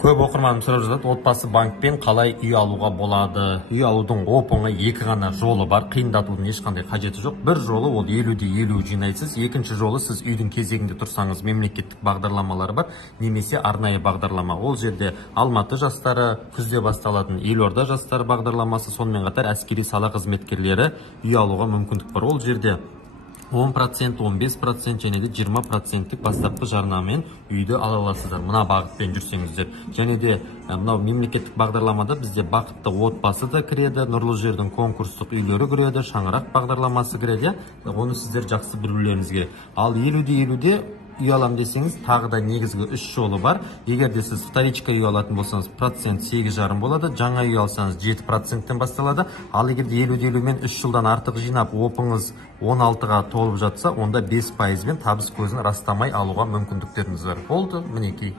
Көп оқырманым сұрап жатады, отбасы банкпен қалай үй алуға болады? Үй алудың оп-оңай екі ғана жолы бар, қиындатудың ешқандай қажеті жоқ. Бір жолы ол 50-50 жинайсыз, екінші жолы сіз үйдің кезегінде тұрсаңыз мемлекеттік бағдарламалар бар, немесе арнайы бағдарлама. Ол жерде Алматы жастары, күзде басталатын Елорда жастары бағдарламасы, сонымен қатар әскери сала қызметкерлері үй алуға мүмкіндік бар. Ол жерде 10%, 15% және де 20%-тік бастапқы жарнамен үйді ала аласыздар. Мына бағытпен жүрсеңіздер. Және де мынау мемлекеттік бағдарламада бізде бақытты отбасы да кіреді, нұрлы жердің конкурстық үйлері кіреді, шаңырақ бағдарламасы кіреді. Оны сіздер жақсы білулеріңіз керек. Ал 50-50-де үй алам десеңіз, тағы да негізгі 3 жолы бар. Егер де сіз вторичка үй алатын болсаңыз, процент 8,5 болады. Жаңа үй алсаңыз 7%-тен басталады. Ал егер де 50-50 мен 3 жылдан артық жинап, опыңыз 16-ға толып жатса, онда 5%-мен табыс көзін растамай алуға мүмкіндіктеріңіз бар. Болды, мінекей.